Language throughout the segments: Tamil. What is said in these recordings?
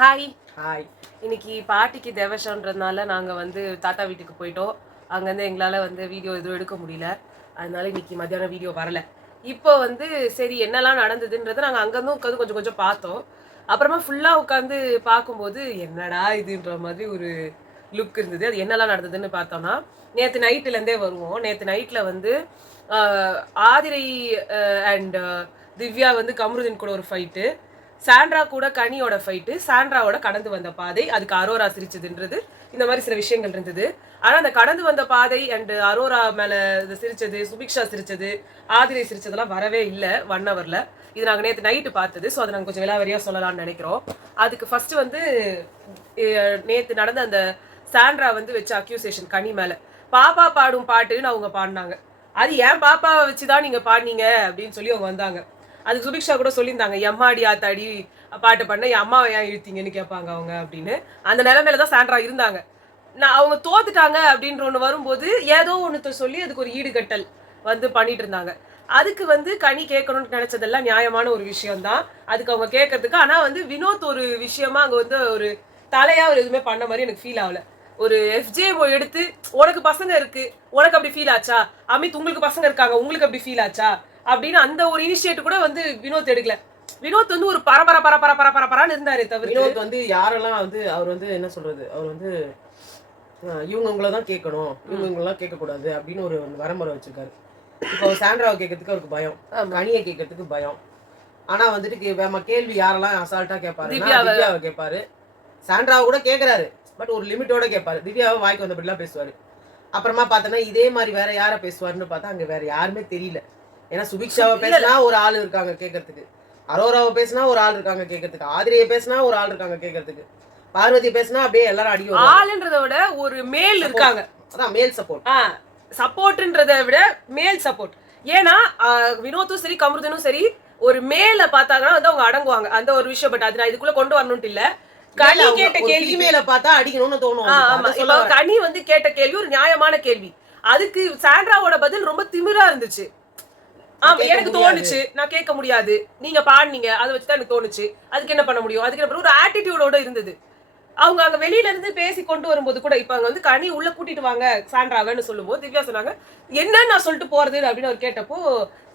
ஹாய். ஹாய். இன்னைக்கு பாட்டிக்கு தேவசன்றதுனால நாங்கள் வந்து தாத்தா வீட்டுக்கு போயிட்டோம். அங்கேருந்து எங்களால் வந்து வீடியோ எதுவும் எடுக்க முடியல. அதனால இன்னைக்கு மத்தியானம் வீடியோ வரல. இப்போ வந்து சரி என்னெல்லாம் நடந்ததுன்றதை நாங்கள் அங்கேருந்து உட்காந்து கொஞ்சம் கொஞ்சம் பார்த்தோம். அப்புறமா ஃபுல்லாக உட்காந்து பார்க்கும்போது என்னடா இதுன்ற மாதிரி ஒரு லுக் இருந்தது. அது என்னெல்லாம் நடந்ததுன்னு பார்த்தோம்னா, நேற்று நைட்டுலேருந்தே வருவோம். நேற்று நைட்டில் வந்து ஆதிரை அண்ட் திவ்யா வந்து கமருதீன் கூட ஒரு ஃபைட்டு, சாண்ட்ரா கூட கனியோட ஃபைட்டு, சாண்ட்ராவோட கடந்து வந்த பாதை, அதுக்கு அரோரா சிரிச்சதுன்றது, இந்த மாதிரி சில விஷயங்கள் இருந்தது. ஆனால் அந்த கடந்து வந்த பாதை அண்ட் அரோரா மேலே சிரிச்சது, சுபிக்ஷா சிரிச்சது, ஆதிரை சிரிச்சதெல்லாம் வரவே இல்லை 1 ஹவரில். இது நாங்கள் நேற்று நைட்டு பார்த்தது. ஸோ அதை நாங்கள் கொஞ்சம் விலாவரியாக சொல்லலாம்னு நினைக்கிறோம். அதுக்கு ஃபர்ஸ்ட் வந்து நேற்று நடந்த அந்த சாண்ட்ரா வந்து வச்ச அக்யூசேஷன் கனி மேலே, பாப்பா பாடும் பாட்டுன்னு அவங்க பாடினாங்க. அது ஏன் பாப்பாவை வச்சுதான் நீங்க பாடினீங்க அப்படின்னு சொல்லி அவங்க வந்தாங்க. அதுக்கு சுபிக்ஷா கூட சொல்லியிருந்தாங்க, எம்மாடி ஆத்தாடி பாட்டு பண்ண என் அம்மாவை ஏன் இழுத்தீங்கன்னு கேட்பாங்க அவங்க அப்படின்னு. அந்த நிலைமையில தான் சாண்ட்ரா இருந்தாங்க. அவங்க தோத்துட்டாங்க அப்படின்ற ஒன்று வரும்போது ஏதோ ஒன்று சொல்லி அதுக்கு ஒரு ஈடுகட்டல் வந்து பண்ணிட்டு இருந்தாங்க. அதுக்கு வந்து கனி கேட்கணும்னு நினைச்சதெல்லாம் நியாயமான ஒரு விஷயம்தான். அதுக்கு அவங்க கேட்கறதுக்கு. ஆனால் வந்து வினோத் ஒரு விஷயமா அங்கே வந்து ஒரு தலையா ஒரு எதுவுமே பண்ண மாதிரி எனக்கு ஃபீல் ஆகல. ஒரு எஃப்ஜே எடுத்து உனக்கு பசங்க இருக்கு, உனக்கு அப்படி ஃபீல் ஆச்சா, அமித் உங்களுக்கு பசங்க இருக்காங்க, உங்களுக்கு அப்படி ஃபீல் ஆச்சா அப்படின்னு அந்த ஒரு இனிஷியேட் கூட வந்து வினோத் எடுக்கல. வினோத் வந்து ஒரு பரபரன்னு இருந்தாரு. தவிர வினோத் வந்து யாரெல்லாம் வந்து அவர் வந்து என்ன சொல்றது, அவர் வந்து இவங்கதான் கேட்கணும், இவங்கெல்லாம் கேட்கக்கூடாது அப்படின்னு ஒரு வரமுறை வச்சிருக்காரு. இப்போ சாண்ட்ராவை கேட்கறதுக்கு அவருக்கு பயம், கனியை கேட்கறதுக்கு பயம். ஆனா வந்துட்டு கேள்வி யாரெல்லாம் அசால்ட்டா கேட்பாரு, திவ்யாவை கேட்பாரு. சாண்ட்ராவை கூட கேட்கறாரு, பட் ஒரு லிமிட்டோட கேட்பாரு. திவ்யாவை வாய்க்கு வந்தபடிலாம் பேசுவாரு. அப்புறமா பார்த்தோன்னா இதே மாதிரி வேற யாரை பேசுவாருன்னு பார்த்தா அங்க வேற யாருமே தெரியல. ஏன்னா சுபிக்ஷாவை பேசினா ஒரு ஆள் இருக்காங்க கேட்கறதுக்கு, அரோராவை பேசினா ஒரு ஆள் இருக்காங்க கேட்கறதுக்கு, ஆதிரியை பேசினா ஒரு ஆள் இருக்காங்க கேட்கறதுக்கு, பார்வதி பேசினா அப்படியே எல்லாரும் அடியும். ஆளுன்றதை விட ஒரு மேல் இருக்காங்க. அதான் மேல் சப்போர்ட். சப்போர்ட்ன்றதை விட மேல் சப்போர்ட். ஏன்னா வினோத்தும் சரி கமருதனும் சரி ஒரு மேல பார்த்தாங்கன்னா வந்து அவங்க அடங்குவாங்க அந்த ஒரு விஷயம். பட் அது நான் இதுக்குள்ள கொண்டு வரணும்ட்டு இல்ல. கனி கேட்ட கேள்வி மேல பார்த்தா அடிக்கணும்னு தோணும். ஆமா, கனி வந்து கேட்ட கேள்வி ஒரு நியாயமான கேள்வி. அதுக்கு சாண்ட்ராவோட பதில் ரொம்ப திமிரா இருந்துச்சு. எனக்கு தோணுச்சு, நான் கேட்க முடியாது, நீங்க பாடுனீங்க, அதை வச்சுதான் எனக்கு தோணுச்சு, அதுக்கு என்ன பண்ண முடியும், அதுக்கு என்ன ஒரு ஆட்டிடியூடோட இருந்தது. அவங்க அங்க வெளியில இருந்து பேசி கொண்டு வரும்போது கூட இப்ப அங்க வந்து கனி உள்ள கூட்டிட்டு வாங்க சாண்ட்ராவன்னு சொல்லும்போது திவ்யா சொன்னாங்க, என்னன்னு நான் சொல்லிட்டு போறது அப்படின்னு அவர் கேட்டப்போ,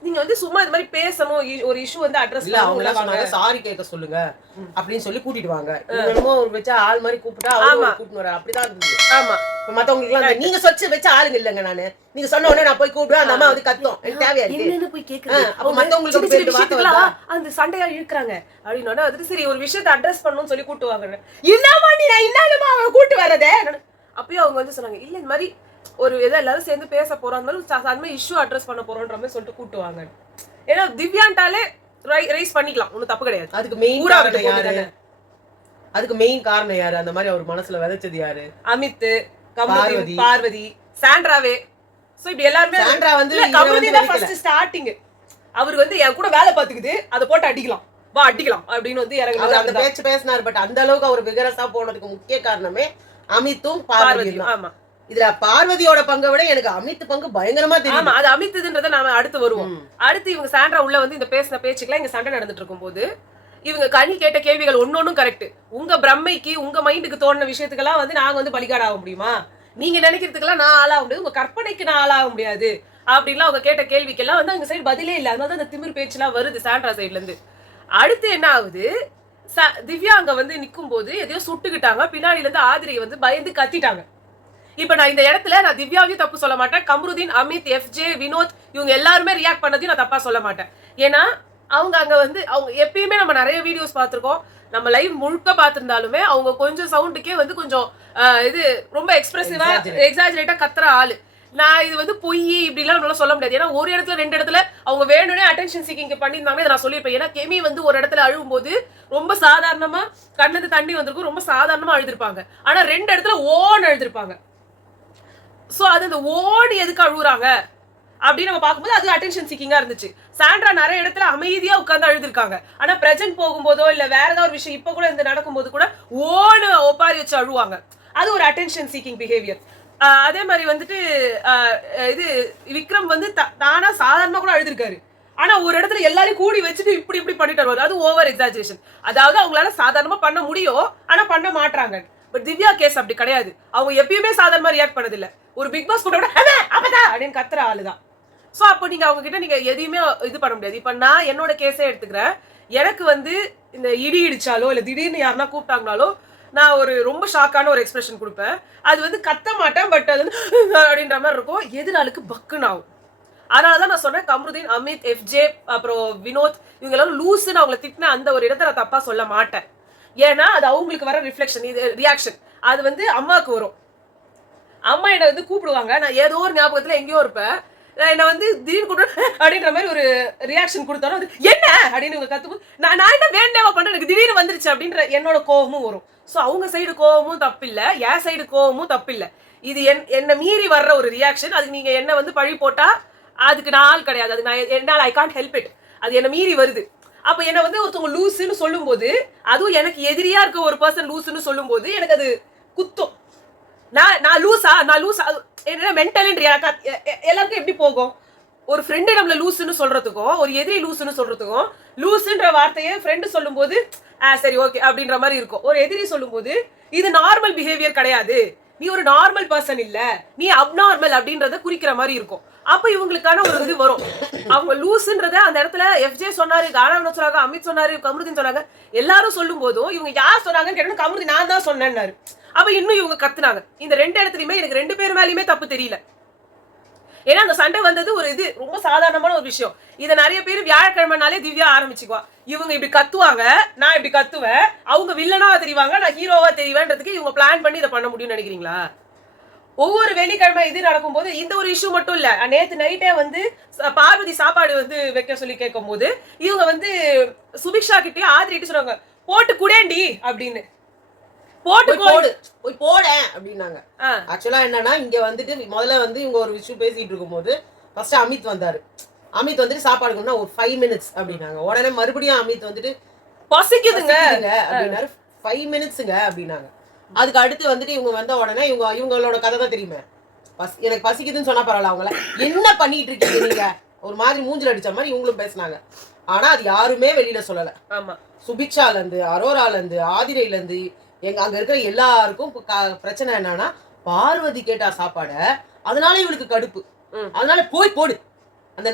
நீங்க வந்து சும்மா இது மாதிரி பேசணும், ஒரு இஷ்யூ வந்து அட்ரஸ் பண்ணணும், சாரி கேட்க சொல்லுங்க அப்படின்னு சொல்லி கூட்டிட்டு வாங்க. என்னமோ ஒரு வச்சா ஆள் மாதிரி கூப்பிட்டா அவங்க கூட்டிட்டு வர அப்படிதான் இருந்துச்சு. ஆமா, மத்தவங்களுக்கு எல்லாம் நீங்க சொச்சு வச்ச ஆளுங்க இல்லங்க, நானு நீங்க சொன்ன உடனே நான் போய் கூப்பிடுவேன், அந்த அம்மா வந்து கத்தும், எனக்கு தேவையா இருக்கு போய் கேக்குறேன். அப்ப மத்தவங்களுக்கு அந்த சண்டையா இழுக்கிறாங்க அப்படின்னா அதுக்கு சரி ஒரு விஷயத்தை அட்ரஸ் பண்ணணும்னு சொல்லி கூட்டுவாங்க. என்னமா நீ என்னமா அவங்க கூட்டு வரதே அப்பயும் அவங்க வந்து சொன்னாங்க, இல்ல இந்த மாதிரி ஒரு ஏதோ எல்லாரும் சேர்ந்து பேச போறோம், அந்த மாதிரி இஷ்யூ அட்ரஸ் பண்ண போறோம்ன்ற மாதிரி சொல்லிட்டு கூட்டுவாங்க. ஏன்னா திவ்யாண்டாலே ரைஸ் பண்ணிக்கலாம், ஒன்னும் தப்பு கிடையாது. அதுக்கு மெயின் காரணம் யாரு, அதுக்கு மெயின் காரணம் யாரு, அந்த மாதிரி அவர் மனசுல விதைச்சது யாரு, அமித், கமருதீன், பார்வதி, சாண்ட்ராவே. சோ இப்படி எல்லாரும் சாண்ட்ரா வந்து கமருதீன் தான் ஃபர்ஸ்ட் ஸ்டார்டிங். அவர் வந்து என் கூட வேலை பார்த்துக்குது, அதை போட்டு அடிக்கலாம், வா அடிக்கலாம் அப்படின்னு வந்து இறங்குனாரு. அந்த பேச்சு பேசினார். பட் அந்த அளவுக்கு அவர் விகரசா போனதுக்கு முக்கிய காரணமே அமித்தும் பார்வதியும். ஆமா, இதுல பார்வதியோட பங்கை விட எனக்கு அமித் பங்கு பயங்கரமா தெரியும். அது அமித்துன்றத நாம அடுத்து வருவோம். அடுத்து இவங்க சாண்ட்ரா உள்ள வந்து இந்த பேசின பேச்சுக்கெல்லாம் இங்க சண்டை நடந்துட்டு இருக்கும் போது இவங்க கனி கேட்ட கேள்விகள் ஒன்னொன்னும் கரெக்ட். உங்க பிரம்மைக்கு உங்க மைண்டுக்கு தோணுன விஷயத்துக்கெல்லாம் வந்து நாங்க வந்து பலிகாடு ஆக முடியுமா, நீங்க நினைக்கிறதுக்கெல்லாம் நான் ஆளாக முடியாது, உங்க கற்பனைக்கு நான் ஆளாக முடியாது அப்படின்லாம் அவங்க கேட்ட கேள்விக்கெல்லாம் வந்து அவங்க சைடு பதிலே இல்லை. அதனால அந்த திமிர் பேச்சுலாம் வருது சாண்ட்ரா சைட்ல இருந்து. அடுத்து என்ன ஆகுது, திவ்யா அங்க வந்து நிக்கும் போது எதையோ சுட்டுக்கிட்டாங்க, பின்னாடில இருந்து ஆதிரை வந்து பயந்து கத்திட்டாங்க. இப்ப நான் இந்த இடத்துல நான் திவ்யாவையும் தப்பு சொல்ல மாட்டேன், கமருதீன், அமித், எஃப்ஜே, வினோத் இவங்க எல்லாருமே ரியாக்ட் பண்ணதையும் நான் தப்பா சொல்ல மாட்டேன். ஏன்னா அவங்க அங்க வந்து அவங்க எப்பயுமே நம்ம நிறைய வீடியோஸ் பார்த்திருக்கோம், நம்ம லைவ் முழுக்க பார்த்திருந்தாலுமே அவங்க கொஞ்சம் சவுண்டுக்கே வந்து கொஞ்சம் இது ரொம்ப எக்ஸ்பிரசிவா எக்ஸாஜரேட்டா கத்துற ஆளு. நான் இது வந்து பொய் இப்படிலாம் நம்மளால சொல்ல முடியாது. ஏன்னா ஒரு இடத்துல 2 இடத்துல அவங்க வேணும்னே அட்டென்ஷன் சீக்கிங் பண்ணியிருந்தாங்க, நான் சொல்லியிருப்பேன். ஏன்னா கெமி வந்து ஒரு இடத்துல அழுவும் போது ரொம்ப சாதாரணமா கண்ணது தண்ணி வந்திருக்கும், ரொம்ப சாதாரணமா அழுதுருப்பாங்க. ஆனா 2 இடத்துல ஓன்னு அழுதுருப்பாங்க. சோ அது அந்த ஓடி எதுக்கு அழுகுறாங்க அப்படின்னு நம்ம பார்க்கும்போது அது அட்டென்ஷன் சீக்கிங்கா இருந்துச்சு. சாண்ட்ரா நிறைய இடத்துல அமைதியா உட்கார்ந்து அழுதுருக்காங்க. ஆனா பிரசன்ட் போகும்போதோ இல்ல வேற ஏதாவது ஒரு விஷயம் இப்ப கூட இந்த நடக்கும்போது கூட ஓடு ஒப்பாரி வச்சு அழுவாங்க. அது ஒரு அட்டென்ஷன் சீக்கிங் பிஹேவியர். அதே மாதிரி வந்துட்டு இது விக்ரம் வந்து தானா சாதாரணமா கூட அழுதுருக்காரு. ஆனா ஒரு இடத்துல எல்லாரையும் கூடி வச்சுட்டு இப்படி இப்படி பண்ணிட்டு வருவாரு. அது ஓவர் எக்ஸாஜரேஷன். அதாவது அவங்களால சாதாரணமா பண்ண முடியும், ஆனா பண்ண மாட்டாங்க. பட் திவ்யா கேஸ் அப்படி கிடையாது. அவங்க எப்பயுமே சாதாரணமா ரியாக்ட் பண்ணது இல்ல. ஒரு பிக் பாஸ் கூட அப்பதான் அப்படின்னு கத்துற ஆளுதான். சோ அப்போ நீங்க அவங்க கிட்ட நீங்க எதையுமே இது பண்ண முடியாது. இப்ப நான் என்னோட கேஸே எடுத்துக்கிறேன். எனக்கு வந்து இந்த இடி இடிச்சாலோ இல்ல திடீர்னு யாருன்னா கூப்பிட்டாங்கனாலோ நான் ஒரு ரொம்ப ஷாக்கான ஒரு எக்ஸ்பிரஷன் கொடுப்பேன். அது வந்து கத்த மாட்டேன், பட் அது அப்படின்ற மாதிரி இருக்கும். எதிராளுக்கு பக்குன்னு ஆகும். அதனாலதான் நான் சொன்னேன், கம்ருதீன், அமித், எஃப்ஜே, அப்புறம் வினோத், இவங்க எல்லாரும் லூசுன்னு அவங்களை திட்டின அந்த ஒரு இடத்த நான் தப்பா சொல்ல மாட்டேன். ஏன்னா அது அவங்களுக்கு வர ரிஃப்ளெக்ஷன், இது ரியாக்ஷன். அது வந்து அம்மாவுக்கு வரும். அம்மா என்னை வந்து கூப்பிடுவாங்க, நான் ஏதோ ஒரு ஞாபகத்துல எங்கேயோ இருப்பேன். என்ன வந்து திடீர்னு கூப்பிட்டு அப்படின்ற மாதிரி ஒரு ரியாக்ஷன் கொடுத்தாலும் அது என்ன அப்படின்னு இவங்க கத்துக்கும். நான் என்ன வேண்டாவா பண்றேன், எனக்கு திடீர்னு வந்துருச்சு அப்படின்ற என்னோட கோபமும் வரும். ஸோ அவங்க சைடு கோவமும் தப்பில்லை, என் சைடு கோவமும் தப்பில்லை. இது என்னை மீறி வர்ற ஒரு ரியாக்ஷன். அதுக்கு நீங்க என்ன வந்து பழி போட்டா அதுக்கு நான் ஆள் கிடையாது. அது நான் என்னால் ஐ கான்ட் ஹெல்ப் இட். அது என்னை மீறி வருது. அப்ப என்ன வந்து ஒருத்தவங்க லூசுன்னு சொல்லும் போது, அதுவும் எனக்கு எதிரியா இருக்க ஒரு பர்சன் லூசுன்னு சொல்லும் போது எனக்கு அது குத்தும். நான் லூசா என்ன மென்டல்ன்றியா எல்லாருக்கும் எப்படி போகும்? ஒரு ஃப்ரெண்டு நம்மள லூசுன்னு சொல்றதுக்கும் ஒரு எதிரி லூசுன்னு சொல்றதுக்கும், லூசுன்ற வார்த்தையை ஃப்ரெண்டு சொல்லும் போது சரி ஓகே அப்படின்ற மாதிரி இருக்கும். ஒரு எதிரி சொல்லும் போது இது நார்மல் பிஹேவியர் கிடையாது, நீ ஒரு நார்மல் பர்சன் இல்ல, நீ அப்நார்மல் அப்படின்றத குறிக்கிற மாதிரி இருக்கும். அப்ப இவங்களுக்கான ஒரு இது வரும். அவங்க லூசுன்றத அந்த இடத்துல எஃப்ஜே சொன்னாரு, கானா சொன்னாங்க, அமித் சொன்னாரு, கம்ருதீன் சொன்னாங்க. எல்லாரும் சொல்லும் போதும் இவங்க யார் சொன்னாங்கன்னு கேட்டா கம்ருதீன் நான் தான் சொன்னேன்னாரு. அப்ப இன்னும் இவங்க கத்துனாங்க. இந்த ரெண்டு இடத்துலயுமே எனக்கு ரெண்டு பேர் மேலயுமே தப்பு தெரியல. ஏன்னா அந்த சண்டை வந்தது ஒரு இது ரொம்ப சாதாரணமான ஒரு விஷயம். இதை நிறைய பேர் வியாழக்கிழமைனாலே திவ்யா ஆரம்பிச்சுக்குவா. இவங்க இப்படி கத்துவாங்க, நான் இப்படி கத்துவேன், அவங்க வில்லனாவா தெரிவாங்க, நான் ஹீரோவா தெரிவேன்றதுக்கு இவங்க பிளான் பண்ணி இதை பண்ண முடியும்னு நினைக்கிறீங்களா? ஒவ்வொரு வெள்ளிக்கிழமை இது நடக்கும்போது இந்த ஒரு இஷ்யூ மட்டும் இல்ல. நேத்து நைட்டே வந்து பார்வதி சாப்பாடு வந்து வைக்க சொல்லி கேட்கும் போது இவங்க வந்து சுபிக்ஷா கிட்டே ஆதிரிட்டு சொன்னாங்க, போட்டு குடேண்டி அப்படின்னு. போட்டு போய் போட அப்படின்னாங்க. ஆக்சுவலா என்னன்னா இங்க வந்துட்டு முதல்ல வந்து இவங்க ஒரு விஷயம் பேசிட்டு இருக்கும்போது ஃபர்ஸ்ட் அமித் வந்தாரு. அமித் வந்துட்டு சாப்பாடு கொண்டா ஒரு 5 minutes அப்படின்னாங்க. உடனே மறுபடியும் அமித் வந்துட்டு பசிக்குதுங்க அப்படின்னாரு. 5 minutesங்க அப்படின்னாங்க. அதுக்கு அடுத்து வந்துட்டு இவங்க வந்த உடனே இவங்களோட கதை தான் தெரியுமே. எனக்கு பசிக்குதுன்னு சொன்னா பரவாயில்ல, அவங்கள என்ன பண்ணிட்டு இருக்கீங்க நீங்க ஒரு மாதிரி மூஞ்சில் அடிச்ச மாதிரி இவங்களும் பேசினாங்க. ஆனா அது யாருமே வெளியில சொல்லல. ஆமா, சுபிக்ஷால இருந்து, அரோரால இருந்து, ஆதிரையில இருந்து, அங்க இருக்கிற எல்லாருக்கும் பிரச்சனை என்னன்னா பார்வதி கேட்டா சாப்பாட, அதனால இவளுக்கு கடுப்பு, அதனால போய் போடு அந்த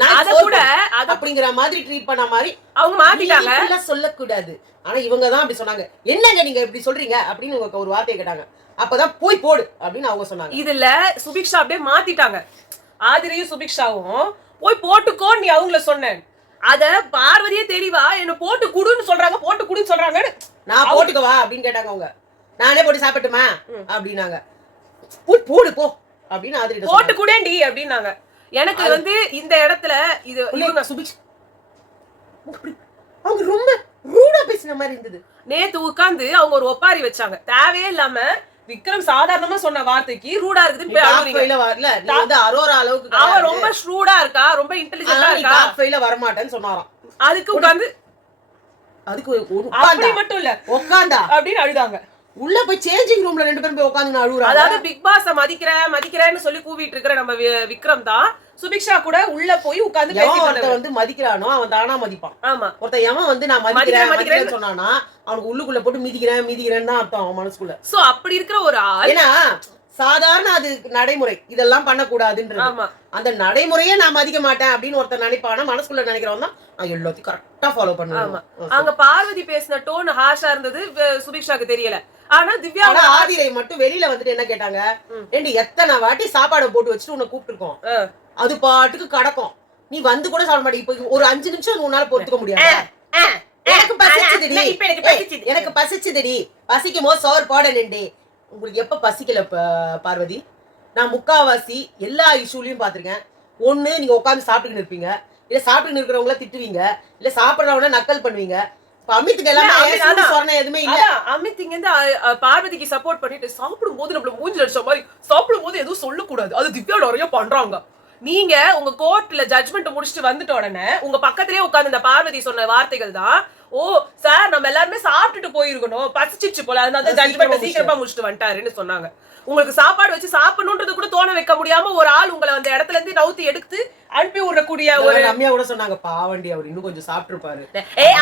அப்படிங்கிற மாதிரி ட்ரீட் பண்ண மாதிரி அவங்க மாத்திட்டாங்க. சொல்லக்கூடாது. ஆனா இவங்க தான் அப்படி சொன்னாங்க. என்னங்க நீங்க இப்படி சொல்றீங்க அப்படின்னு இவங்க ஒரு வார்த்தையை கேட்டாங்க. அப்பதான் போய் போடு அப்படின்னு அவங்க சொன்னாங்க. இதுல சுபிக்ஷா அப்படியே மாத்திட்டாங்க. ஆதிரையும் சுபிக்ஷாவும் போய் போட்டுக்கோ நீ அவங்கள சொன்னேன். அத பார்வதியே தெரியவா என்ன போட்டு குடுன்னு சொல்றாங்க, போட்டு குடுன்னு சொல்றாங்க. நான் போட்டுக்கவா அப்படின்னு கேட்டாங்க அவங்க. நானே போட்டு சாப்பிட்டுமா அப்படின்னாங்க. போடு போ அப்படின்னு ஆதிரி போட்டு குடேண்டி அப்படின்னாங்க. எனக்கு வந்து இந்த இடத்துல இது இவங்க சுபிக்ஷா அவங்க ரொம்ப ரூடா பேசின மாதிரி இருந்தது. நேத்து உட்கார்ந்து அவங்க ஒரு ஒப்பாரி வச்சாங்க. தேவையே இல்லாம விக்ரம் சாதாரணமா சொன்ன வார்த்தைக்கு ரூடா இருக்குதுன்னு போய் வரல. நீ வந்து அரோரா அளவுக்கு அவ ரொம்ப ஷ்ரூடா இருக்கா, ரொம்ப இன்டெலிஜென்ட்டா இருக்கா, டாப் 5ல வர மாட்டேன்னு சொன்னாராம். அதுக்கு உட்கார்ந்து அதுக்கு அப்படி மட்டும் இல்ல உட்கார்ந்தா அப்படின்னு அழுதாங்க. உள்ள போய் சேஞ்சிங் ரூம்ல ரெண்டு பேரும் போய் உட்கார்ந்து அழுகுறாங்க. அதாவது பிக் பாஸ மதிக்கிறேன்னு சொல்லி கூவிட்டு இருக்கிற நம்ம விக்ரம் தான் சுபிக்ஷா கூட உள்ள போய் உட்கார்ந்து பேசிட்டு வந்து மதிக்கிறானோ அவன் தானா மதிப்பான். ஆமா, ஒருத்தன் எவன் வந்து நான் மதிக்கிறேன்னு சொன்னானா அவனுக்கு உள்ளுக்குள்ள போட்டு மிதிக்கிறேன்னு தான் அர்த்தம் அவன் மனசுக்குள்ள. சோ அப்படி இருக்கிற ஒரு ஆள், ஏன்னா சாதாரண அது நடைமுறை, இதெல்லாம் பண்ணக்கூடாதுன்றது. அந்த நடைமுறையே நான் மதிக்க மாட்டேன் அப்படின்னு ஒருத்தர் நினைப்பானா மனசுக்குள்ள நினைக்கிறவன் தான் நான் எல்லாத்தையும் கரெக்டா ஃபாலோ பண்ணுவேன். அங்க பார்வதி பேசின டோன் ஹாஷா இருந்தது, சுபிக்ஷாக்கு தெரியல. ஆனா திவ்யா ஆதிரை மட்டும் வெளியில வந்துட்டு என்ன கேட்டாங்க, ஏண்டி எத்தனை வாட்டி சாப்பாடு போட்டு வச்சுட்டு உன்னை கூப்பிட்டுருக்கோம், அது பாட்டுக்கு கடக்கும், நீ வந்து கூட சாப்பிட மாட்டேன், இப்ப ஒரு 5 நிமிஷம் உன்னால பொறுத்துக்க முடியாது, எனக்கு பசிச்சுதுடி, பசிக்கும் போது சோறு போடலண்டி. உங்களுக்கு எப்ப பசிக்கல பார்வதி? நான் முக்காவாசி எல்லா இஷ்யூலையும் பாத்திருக்கேன். ஒண்ணு நீங்க உட்காந்து சாப்பிட்டுன்னு இருப்பீங்க, இல்ல சாப்பிட்டுன்னு இருக்கிறவங்கள திட்டுவீங்க, இல்ல சாப்பிடுறவங்கள நக்கல் பண்ணுவீங்க. அமித்துக்கு எல்லாமே எதுவுமே இல்ல. அமித் இங்க இருந்து பார்வதிக்கு சப்போர்ட் பண்ணிட்டு சாப்பிடும் போது நம்மள மூஞ்சில அடிச்ச மாதிரி சாப்பிடும் போது எதுவும் சொல்லக்கூடாது, அது திவ்யா நிறைய பண்றாங்க. நீங்க உங்க கோர்ட்ல ஜட்ஜ்மெண்ட் முடிச்சுட்டு வந்துட்ட உடனே உங்க பக்கத்திலே உட்கார்ந்து இந்த பார்வதி சொன்ன வார்த்தைகள் தான் ஓ சார் நம்ம எல்லாருமே சாப்பிட்டுட்டு போயிருக்கணும், பசிச்சிச்சு போல, அதனால ஜட்ஜ்மெண்ட் சீக்கிரமா முடிச்சுட்டு வந்துட்டாருன்னு சொன்னாங்க. உங்களுக்கு சாப்பாடு வச்சு சாப்பிடணும்ன்றது கூட தோண வைக்க முடியாம ஒரு ஆள் உங்களை அந்த இடத்துல இருந்து நவுத்தி எடுத்து அனுப்பி விடக்கூடிய ஒரு ரம்யா கூட சொன்னாங்க, பாவண்டி அவர் இன்னும் கொஞ்சம் சாப்பிட்டுருப்பாரு.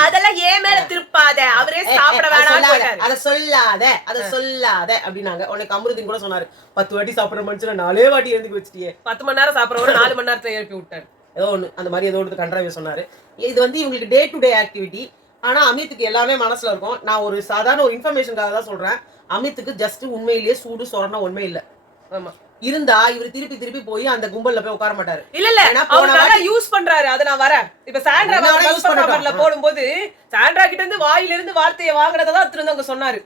அதெல்லாம் ஏன் மேல திருப்பாத, அவரே சாப்பிட வேணாம், அத சொல்லாத அப்படின்னாங்க. உனக்கு அமிர்தம் கூட சொன்னாரு, 10 வாட்டி சாப்பிடுற மனுஷன் 4 வாட்டி எழுந்து வச்சுட்டியே, 10 மணி நேரம் சாப்பிடுறவங்க 4 மணி நேரத்துல எழுப்பி விட்டாரு. ஏதோ ஒண்ணு அந்த மாதிரி ஏதோ ஒன்று கண்ட்ராவியா சொன்னாரு. இது வந்து இவங்களுக்கு டே டு டே ஆக்டிவிட்டி. ஆனா அமித்துக்கு எல்லாமே மனசுல இருக்கும். நான் ஒரு சாதாரண ஒரு இன்ஃபர்மேஷனுக்காக தான் சொல்றேன். அமித்துக்கு ஜஸ்ட் உண்மையிலேயே சூடு சொரண உண்மை இல்ல. ஆமா, இருந்தா இவர் திருப்பி போய் அந்த கும்பல்ல போய் உட்கார மாட்டாரு. இல்ல அவர் நல்லா யூஸ் பண்றாரு. அத நான் வரேன். இப்ப சாண்ட்ரா யூஸ் பண்றவர்ல போடும்போது சாண்ட்ரா கிட்ட இருந்து வாயில இருந்து வார்த்தையை வாங்குறத தான் திருந்தவங்க சொன்னாரு.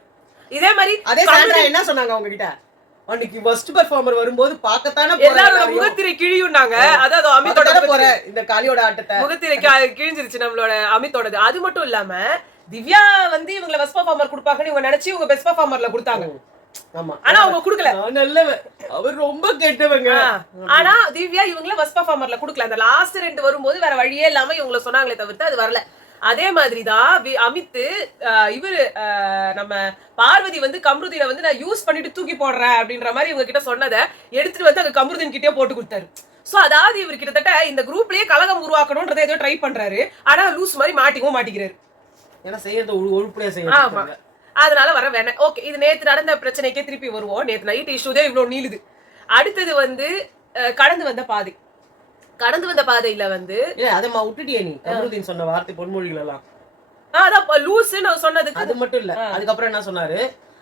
இதே மாதிரி அதே சாண்ட்ரா என்ன சொன்னாங்க அவங்க கிட்ட, அன்னைக்கு ஃபர்ஸ்ட் பெர்ஃபார்மர் வரும்போது பார்க்கத்தானே எல்லாரும் முகத்திரை கிழியும்னாங்க. அதாவது அமித்தோட போற இந்த காளியோட ஆட்டத்தை முகத்திரை கிழிஞ்சிருச்சு நம்மளோட அமித்தோடது. அது மட்டும் இல்லாம திவ்யா வந்து இவங்கள பெஸ்ட் பெர்ஃபார்மர் கொடுப்பாங்கன்னு இவங்க நினைச்சு இவங்க பெஸ்ட் பெர்ஃபார்மர்ல கொடுத்தாங்க. ஆமா, ஆனா அவங்க குடுக்கல. நல்லவ, அவர் ரொம்ப கெட்டவங்க. ஆனா திவ்யா இவங்கள பெஸ்ட் பெர்ஃபார்மர்ல குடுக்கல. அந்த லாஸ்ட் 2 வரும்போது வேற வழியே இல்லாம இவங்கள சொன்னாங்களே தவிர்த்து அது வரல. அதே மாதிரிதான் அமித் இவரு நம்ம பார்வதி வந்து கம்ருதீனை வந்து நான் யூஸ் பண்ணிட்டு தூக்கி போடுறேன் அப்படின்ற மாதிரி இவங்க கிட்ட சொன்னதை எடுத்துட்டு வந்து அங்க கம்ருதீன் கிட்டே போட்டு கொடுத்தாரு. சோ அதாவது இவர் கிட்டத்தட்ட இந்த குரூப்லயே கலகம் உருவாக்கணும்ன்றதை ஏதோ ட்ரை பண்றாரு. ஆனா லூஸ் மாதிரி மாட்டிக்கிறாரு. ஏன்னா செய்யறது உருப்படியா செய்யணும். அதனால வர வேணாம். ஓகே, இது நேத்து நடந்த பிரச்சனைக்கே திருப்பி வருவோம். நேத்து நைட் இஷ்யூதே இவ்வளவு நீளுது. அடுத்தது வந்து கடந்து வந்த பாதையில வந்து அதமா விட்டுட்டியே நீ கமருதீன் சொன்ன வார்த்தை பொன்மொழிகள் எல்லாம். அதான் லூசுன்னு சொன்னதுக்கு அது மட்டும் இல்ல. அதுக்கப்புறம் என்ன சொன்னாரு,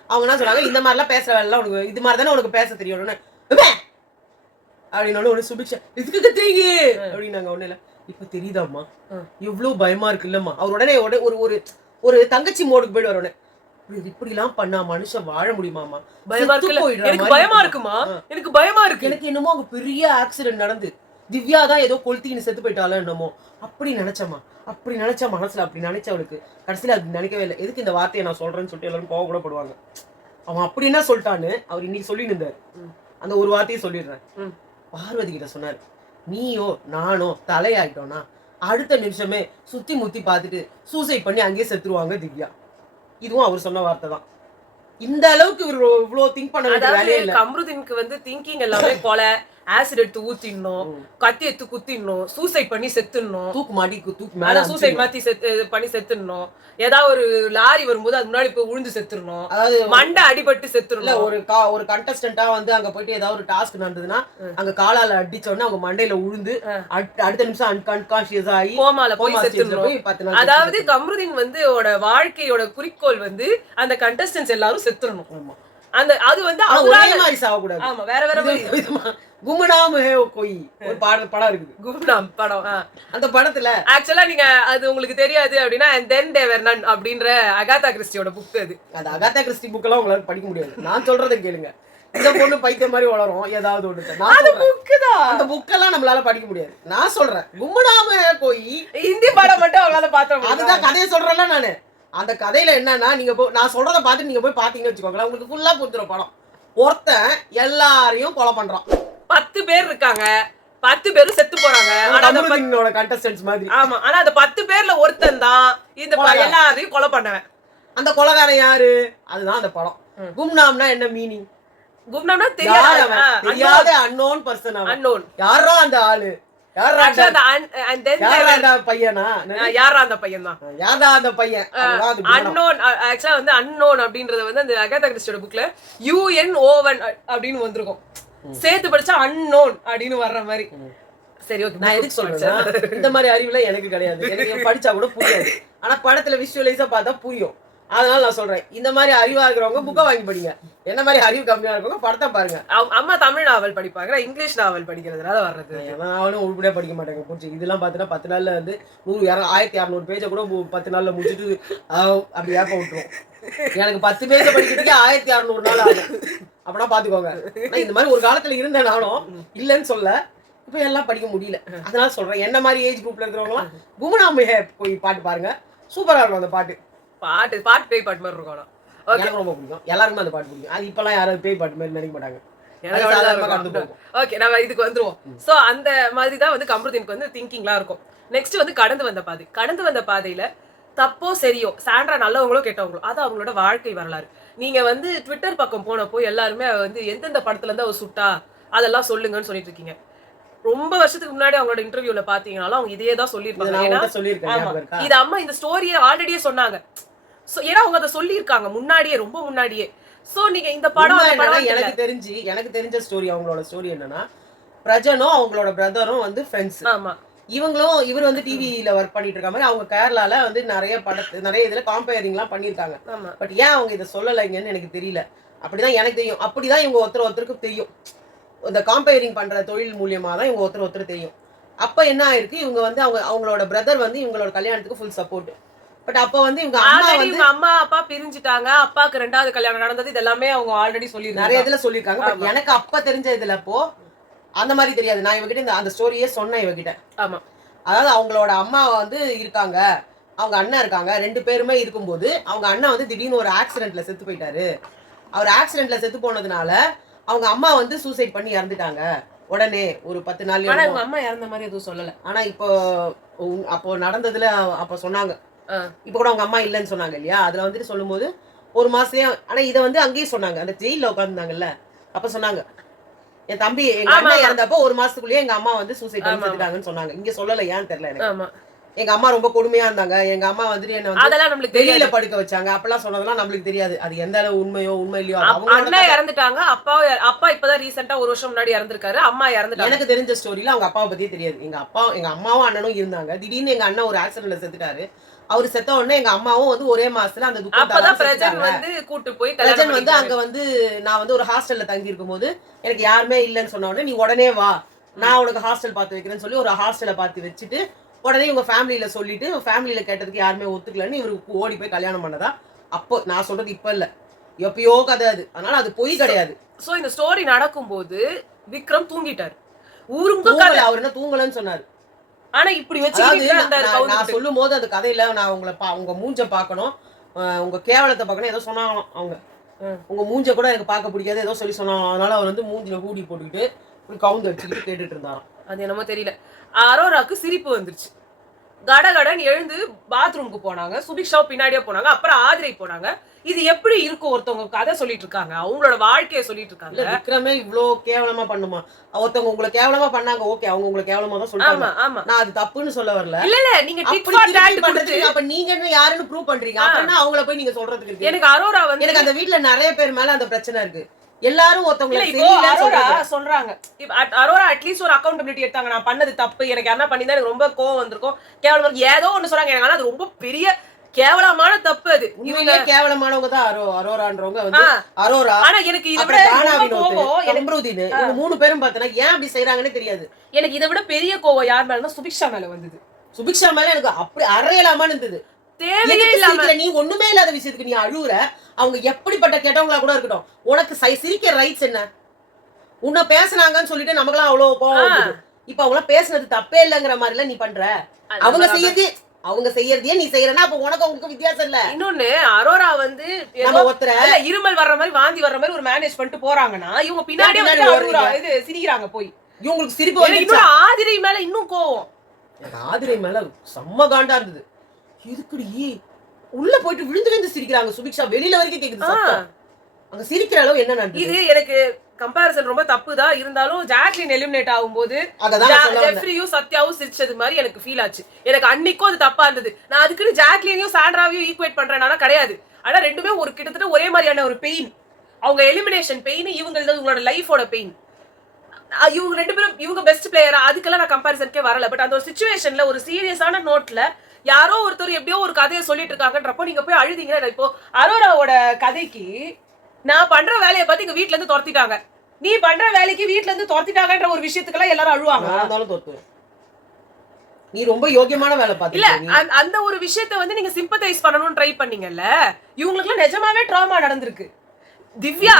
அவங்க என்ன சொன்னாங்க, இந்த மாதிரி எல்லாம் பேசுற வேலை எல்லாம் உனக்கு இது மாதிரி தானே உனக்கு பேச தெரியும் அப்படின்னு ஒண்ணு சுபிக்ஷா இதுக்கு கத்துறீங்க அப்படின்னாங்க. ஒண்ணு இல்ல, இப்ப தெரியுதாம்மா எவ்வளவு பயமா இருக்கு இல்லம்மா. அவர் உடனே ஒரு ஒரு தங்கச்சி மோடுக்கு போயிட்டு வரணும். இப்படி எல்லாம் பண்ணா மனுஷன் வாழ முடியுமாமா? பயமா இருக்குமா? எனக்கு பயமா இருக்கு. எனக்கு என்னமோ அங்க பெரிய ஆக்சிடென்ட் நடந்து திவ்யா தான் ஏதோ கொளுத்தின்னு செத்து போயிட்டாலும் என்னமோ அப்படி நினைச்சா மனசுல அப்படி நினைச்சவளுக்கு கடைசியில அது நினைக்கவே இல்லை. எதுக்கு இந்த வார்த்தையை நான் சொல்றேன்னு சொல்லிட்டு எல்லாரும் கோவ கூட படுவாங்க. அவன் அப்படி என்ன சொல்லிட்டான்னு அவர் இன்னைக்கு சொல்லி இருந்தாரு. அந்த ஒரு வார்த்தையை சொல்லிடுறேன். பார்வதி கிட்ட சொன்னாரு, நீயோ நானோ தலையாயிட்டோம்னா அடுத்த நிமிஷமே சுத்தி முத்தி பார்த்துட்டு சூசைட் பண்ணி அங்கேயே செத்துருவாங்க திவ்யா. இதுவும் அவர் சொன்ன வார்த்தை தான். இந்த அளவுக்கு இவர் இவ்வளவு திங்க் பண்ண வேண்டிய வேலையே இல்ல. கம்ருதீனுக்கு வந்து திங்கிங் எல்லாமே கொலை, ஆசிட் எடுத்து ஊத்திடணும், கத்தி எடுத்து குத்திடணும், சூசைட் பண்ணி செத்துடணும், சூசைட் மாத்தி பண்ணி செத்துடணும், ஏதாவது ஒரு லாரி வரும்போது அது முன்னாடி போய் விழுந்து செத்துடணும், அதாவது மண்டை அடிபட்டு செத்துடணும். ஒரு கண்டஸ்டன்டா வந்து அங்க போயிட்டு ஏதாவது ஒரு டாஸ்க் நடந்ததுன்னா அங்க காலால அடிச்ச உடனே அவங்க மண்டையில உழுந்து அடுத்த நிமிஷம் அன்கான்சியஸ் ஆகி கோமால போய் செத்துடணும். அதாவது கம்ருதீன் வந்து வாழ்க்கையோட குறிக்கோள் வந்து அந்த கண்டஸ்டன்ஸ் எல்லாரும் செத்துடணும். அந்த அது வந்து ஒரே மாதிரி சாவக்கூடாது. ஆமா, வேற மாதிரி. கும்னாம் ஹே கோய் ஒரு படம் இருக்குது, கும்னாம் படம். அந்த படத்துல ஆக்சுவலா நீங்க அது உங்களுக்கு தெரியாது அப்படின்னா and then they were none அப்படின்ற அகாதா கிறிஸ்டியோட புக். அது அகாதா கிறிஸ்டி புக் எல்லாம் உங்களால படிக்க முடியாது. நான் சொல்றதை கேளுங்க. இந்த பொண்ணு பைத்தியம் மாதிரி வளரும் ஏதாவது ஒண்ணு. அந்த புக்கெல்லாம் நம்மளால படிக்க முடியாது. நான் சொல்றேன் கும்னாம் ஹே கோய் ஹிந்தி படம் மட்டும் அவங்களால பாத்துறோம். அதுதான் கதையை சொல்றேன்ல நானு. அந்த கதையில என்னன்னா நீங்க நான் சொல்றதை பார்த்துட்டு நீங்க போய் பாத்தீங்கன்னு வச்சுக்கோங்களேன், உங்களுக்கு ஃபுல்லா புரிஞ்சிடும் படம். ஒருத்தன் எல்லாரையும் கொலை பண்றான். 10 பேர் இருக்காங்க, 10 பேரும் செத்து போறாங்க. கண்டஸ்டன்ட்ஸ் மாதிரி. ஆமா, ஆனா அந்த 10 பேர்ல ஒருத்தன் தான் இந்த எல்லாரையும் கொலை பண்ணவன். அந்த கொலைகாரன் யாரு? அதுதான் அந்த படம். கும்னாம்னா என்ன மீனிங்? கும்னாம்னா தெரியாத அன்னோன் பர்சன். அன்னோன் யாரா அந்த ஆளு? சேர்த்து படிச்சா அன்னோன் அப்படின்னு வர்ற மாதிரி. சரி, ஓகே. நான் எதுக்கு சொல்றேன், இந்த மாதிரி அறிவுல எனக்கு கிடையாது. எனக்கு படிச்சா கூட புரியாது. ஆனா படத்துல விஷுவலைஸா பார்த்தா புரியும். அதனால நான் சொல்றேன், இந்த மாதிரி அறிவா இருக்கிறவங்க புக்கை வாங்கி படிங்க. என்ன மாதிரி அறிவு கம்மியா இருக்கவங்க படத்தை பாருங்க. அம்மா தமிழ் நாவல் படிப்பாங்க, இங்கிலீஷ் நாவல் படிக்கிறதுனால வர்றது. நானும் உருப்படியா படிக்க மாட்டேங்க. புரிச்சு இதெல்லாம் பார்த்தீங்கன்னா 10 நாள்ல வந்து 1600 பேஜை கூட 10 நாள்ல முடிச்சுட்டு அப்படி ஏப்ப விட்டுரும். எனக்கு 10 பேஜை படிக்கிறதுக்கு 1600 நாள் ஆகும். அப்படின்னா பாத்துக்கோங்க. இந்த மாதிரி ஒரு காலத்துல இருந்தேன் நானும், இல்லைன்னு சொல்ல. இப்ப எல்லாம் படிக்க முடியல. அதனால சொல்றேன், என்ன மாதிரி ஏஜ் குரூப்ல இருக்கிறவங்களாம் கும்னாம் ஹே போய் பாட்டு பாருங்க. சூப்பரா இருக்கும் அந்த பாட்டு. பேய் பாட்டு மாதிரி இருக்கும். எனக்கு ரொம்ப பிடிக்கும். எல்லாருமே அந்த பாட்டு பிடிக்கும். அது இப்பெல்லாம் யாராவது பேய் பாட்டு மாதிரி நினைக்க மாட்டாங்க. ஓகே, நம்ம இதுக்கு வந்துருவோம். சோ அந்த மாதிரி தான் வந்து கம்ருதீனுக்கு வந்து திங்கிங்லாம் இருக்கும். நெக்ஸ்ட் வந்து கடந்து வந்த பாதையில தப்போ சரியோ, சாண்ட்ரா நல்லவங்களோ கெட்டவங்களோ அது அவங்களோட வாழ்க்கை வரலாறு. நீங்க வந்து ட்விட்டர் பக்கம் போனப்போ எல்லாருமே வந்து எந்தெந்த படத்துல இருந்து அவ சுட்டா அதெல்லாம் சொல்லுங்கன்னு சொல்லிட்டு இருக்கீங்க. ரொம்ப வருஷத்துக்கு முன்னாடி அவங்களோட இன்டர்வியூல பாத்தீங்கன்னாலும் அவங்க இதே தான் சொல்லியிருப்பாங்க. நான் ஏன்னா உங்ககிட்ட சொல்லியிருக்கேன், ஆமா, ஞாபகம் இருக்கா? இது அம்மா இந்த ஸ்டோரியை ஆல்ரெடியே சொன்னாங்க. ஏன்னா அவங்க அதை சொல்லியிருக்காங்க முன்னாடியே, ரொம்ப முன்னாடியே. சோ நீங்க இந்த படம் உண்மை அந்த என்னன்னா, படம் எனக்கு தெரிஞ்ச ஸ்டோரி, அவங்களோட ஸ்டோரி என்னன்னா, பிரஜனும் அவங்களோட பிரதரும் வந்து ஃப்ரெண்ட்ஸ். ஆமா இவர் வந்து டிவில ஒர்க் பண்ணிட்டு இருக்க மாதிரி அவங்க கேரளால வந்து நிறைய இதுல காம்பேரிங்லாம் பண்ணியிருக்காங்க. ஆமா பட் ஏன் அவங்க இதை சொல்லலைங்கன்னு எனக்கு தெரியல. அப்படிதான் எனக்கு தெரியும். அப்படிதான் இவங்க ஒருத்தருக்கு தெரியும். இந்த காம்பேரிங் பண்ற தொழில் மூலியமா தான் இவங்க ஒருத்தர் தெரியும். அப்ப என்ன ஆயிருக்கு, இவங்க வந்து அவங்களோட பிரதர் வந்து இவங்களோட கல்யாணத்துக்கு ஃபுல் சப்போர்ட். பட் அப்ப வந்து இவங்க அம்மா ஆல்ரெடி வந்து இவங்க அம்மா அப்பா பிரிஞ்சுட்டாங்க. அப்பாக்கு 2வது கல்யாணம் நடந்தது. இது எல்லாமே அவங்க ஆல்ரெடி நிறைய சொல்லிருக்காங்க. இதுல சொல்லியிருக்காங்க. பட் எனக்கு அப்ப தெரிஞ்ச இதுல அப்போ அந்த மாதிரி தெரியாது. நான் இவகிட்ட அந்த ஸ்டோரியே சொன்னேன் இவகிட்ட. ஆமா அதாவது அவங்களோட அம்மா வந்து இருக்காங்க, அவங்க அண்ணன் இருக்காங்க, 2 பேருமே இருக்கும்போது அவங்க அண்ணன் வந்து திடீர்னு ஒரு ஆக்சிடென்ட்ல செத்து போயிட்டாரு. அவர் ஆக்சிடென்ட்ல செத்து போனதுனால அவங்க அம்மா வந்து சூசைட் பண்ணி இறந்துட்டாங்க உடனே ஒரு 10 ஆனா நாள்லயே. இவங்க அம்மா இறந்த மாதிரி எதுவும் சொல்லல. ஆனா இப்போ அப்போ நடந்ததுல அப்ப சொன்னாங்க. இப்ப கூட அவங்க அம்மா இல்லைன்னு சொன்னாங்க இல்லையா, அதுல வந்துட்டு சொல்லும்போது ஒரு மாசமே. ஆனா இதை வந்து அங்கேயும் சொன்னாங்க, அந்த ஜெயில உட்காந்துருந்தாங்கல்ல அப்ப சொன்னாங்க, என் தம்பி எங்க அண்ணன் இறந்தப்போ ஒரு மாசத்துக்குள்ளேயே எங்க அம்மா வந்து சூசைட் பண்ணி செத்துட்டாங்கன்னு சொன்னாங்க. இங்க சொல்லல, ஏன்னு தெரியல எனக்கு. ஆமா எங்க அம்மா ரொம்ப கொடுமையா இருந்தாங்க, எங்க அம்மா வந்துட்டு என்ன வந்து அதெல்லாம் நம்மளுக்கு வெளியில தெரியல. படுக்க வச்சாங்க, அப்பெல்லாம் சொன்னதெல்லாம் நம்மளுக்கு தெரியாது. அது எந்த அளவு உண்மையோ உண்மை இல்லையோ, அண்ணா இறந்துட்டாங்க. அப்பா இப்பதான் ரீசெண்டா 1 வருஷம் முன்னாடி இறந்திருக்காரு. அம்மா இறந்துட்டாங்க. எனக்கு தெரிஞ்ச ஸ்டோரியில அவங்க அப்பாவை பத்தியே தெரியாது. எங்க அம்மாவும் அண்ணனும் இருந்தாங்க. திடீர்னு எங்க அண்ணன் ஒரு ஆக்சிடென்ட்ல செத்துட்டாரு. அவரு செத்த உடனே எங்க அம்மாவும் வந்து ஒரே மாசத்துல அந்த அப்பதான் பிரஜன் துக்கம் வந்து கூட்டு போய் பிரஜன் வந்து அங்க வந்து நான் வந்து ஒரு ஹாஸ்டல்ல தங்கி இருக்கும் போது எனக்கு யாருமே இல்லைன்னு சொன்ன உடனே, நீ உடனே வா, நான் உனக்கு ஹாஸ்டல் பார்த்து வைக்கிறேன்னு சொல்லி ஒரு ஹாஸ்டலை பார்த்து வச்சுட்டு உடனே இவங்க ஃபேமிலியில சொல்லிட்டு, ஃபேமிலியில கேட்டதுக்கு யாருமே ஒத்துக்கலன்னு இவருக்கு ஓடி போய் கல்யாணம் பண்ணதா. அப்போ நான் சொல்றது இப்ப இல்ல, எப்பயோ கதை அது. அதனால அது பொய் கிடையாது. சோ இந்த ஸ்டோரி நடக்கும்போது விக்ரம் தூங்கிட்டாரு. அவர் என்ன தூங்கலன்னு சொன்னாரு. ஆனா இப்படி வச்சு நான் சொல்லும் போது அது கதையில நான் உங்க மூஞ்ச பாக்கணும், உங்க கேவலத்தை பார்க்கணும் ஏதோ சொன்னாங்களாம் அவங்க. உங்க மூஞ்ச கூட எனக்கு பார்க்க பிடிக்காது ஏதோ சொல்லி சொன்னாங்க. அதனால அவர் வந்து மூஞ்சில கூடி போட்டுக்கிட்டு கவுந்து வச்சுக்கிட்டு கேட்டுட்டு இருந்தாராம். அது என்னமோ தெரியல. அரோராக்கு சிரிப்பு வந்துருச்சு. கடகடன் எழுந்து பாத்ரூமுக்கு போனாங்க. சுபிக்ஷா பின்னாடியே போனாங்க. அப்புறம் ஆதிரை போனாங்க. இது எப்படி இருக்கும்? ஒருத்தவங்க கதை சொல்லிட்டு இருக்காங்க, அவங்களோட வாழ்க்கையை சொல்லிட்டு இருக்காங்க. விக்ரமே இவ்ளோ கேவலமா பண்ணுமா? ஒருத்தவங்க உங்களை கேவலமா பண்ணாங்க, ஓகே, அவங்க உங்களை கேவலமா தான் சொல்றாங்க. நான் அது தப்புன்னு சொல்ல வரல. இல்ல நீங்க டிக் ஃபார் டாட் பண்றீங்க. அப்ப நீங்க என்ன யாருன்னு ப்ரூவ் பண்றீங்க? அப்பனா அவங்கள போய் நீங்க சொல்றதுக்கு இருக்கு. எனக்கு அரோரா வந்து எனக்கு அந்த வீட்ல நிறைய பேர் மேல அந்த பிரச்சனை இருக்கு. எல்லாரும் ஒருத்தவங்கள சொல்றாங்க. அரோரா அட்லீஸ்ட் ஒரு அக்கௌண்டபிலிட்டி எடுத்தாங்க. நான் பண்ணது தப்பு, எனக்கு யாரா பண்ணிதான் எனக்கு ரொம்ப கோவம் வந்திருக்கும், கேவலம் ஏதோ ஒண்ணு சொல்றாங்க. எனக்கு அது ரொம்ப பெரிய கேவலமான தப்பு. அது இவங்க கேவலமானவங்க தான் அரோரான்றவங்க வந்து அரோரா. ஆனா எனக்கு இத விட கோவம் எம்ப்ரூதின் இவங்க 3 பேரும் பார்த்தனா ஏன் அப்படி செய்றாங்கன்னு தெரியாது. எனக்கு இத விட பெரிய கோவம் யார் மேலனா சுபிக்ஷா மேல வந்தது. சுபிக்ஷா மேல எனக்கு அப்படி அறையலாமான்னு இருந்தது. தேவையே இல்லாம நீ ஒண்ணுமே இல்லாத விஷயத்துக்கு நீ அழுவுற. அவங்க எப்படிப்பட்ட கெட்டவங்களா கூட இருக்கட்டும், உனக்கு சிரிக்க ரைட்ஸ் என்ன? உன்னை பேசுனாங்கன்னு சொல்லிட்டு நமக்கெல்லாம் அவ்வளவு கோவம் வருது. இப்ப அவங்க பேசுனது தப்பே இல்லங்கிற மாதிரி எல்லாம் நீ பண்ற. அவங்க செய்யறதே நீ செய்யறனா அப்ப உனக்கு அவங்களுக்கு வித்தியாசம் இல்ல. இன்னொன்னு அரோரா வந்து இருமல் வர்ற மாதிரி வாந்தி வர்ற மாதிரி ஒரு மேனேஜ் பண்ணிட்டு போறாங்கன்னா இவங்க பின்னாடி இது சிரிக்கிறாங்க. போய் இவங்களுக்கு சிரிப்பு வந்து ஆதிரை மேல இன்னும் கோவம். ஆதிரை மேல செம்ம காண்டா இருந்தது. இதுக்குடி உள்ள போயிட்டு விழுந்து விழுந்து சிரிக்கிறாங்க. சுபிக்ஷா வெளியில வரைக்கும் கேக்குது சத்தம். அங்க சிரிக்கிற அளவு என்ன நடந்தது? இது எனக்கு கம்பேரிசன் ரொம்ப தப்பு தான். இருந்தாலும் ஜாக்லின் எலிமினேட் ஆகும்போது ஜெஃப்ரியும் சத்யாவும் சிரிச்சது மாதிரி எனக்கு ஃபீல் ஆச்சு. எனக்கு அன்னைக்கும் அது தப்பா இருந்தது. நான் அதுக்குன்னு ஜாக்லினையும் சாண்ட்ராவையும் ஈக்குவேட் பண்றேன்னா கிடையாது. ஆனா ரெண்டுமே ஒரு கிட்டத்தட்ட ஒரே மாதிரியான ஒரு பெயின். அவங்க எலிமினேஷன் பெயின், இவங்களோட லைஃபோட பெயின். இவங்க 2 பேரும் இவங்க பெஸ்ட் பிளேயரா அதுக்கெல்லாம் நான் கம்பேரிசனுக்கே வரல. பட் அந்த ஒரு சிச்சுவேஷன்ல ஒரு சீரியஸான நோட்ல யாரோ ஒருத்தர் எப்படியோ ஒரு கதையை சொல்லிட்டு இருக்காங்கன்றப்போ நீங்க போய் அழுதீங்கன்னா, இப்போ அரோராவோட கதைக்கு நான் பண்ற வேலையை பார்த்து எங்க வீட்ல இருந்து துரத்திட்டாங்க, நீ பண்ற வேலைக்கு வீட்ல இருந்து துரத்திட்டாங்கன்ற ஒரு விஷயத்துக்கெல்லாம் எல்லாரும் அழுவாங்க. நீ ரொம்ப யோகியமான வேலை பார்த்து இல்ல அந்த ஒரு விஷயத்தை வந்து நீங்க சிம்பத்தைஸ் பண்ணணும்னு ட்ரை பண்ணீங்கல்ல. இவங்களுக்கு நிஜமாவே ட்ராமா நடந்திருக்கு. திவ்யா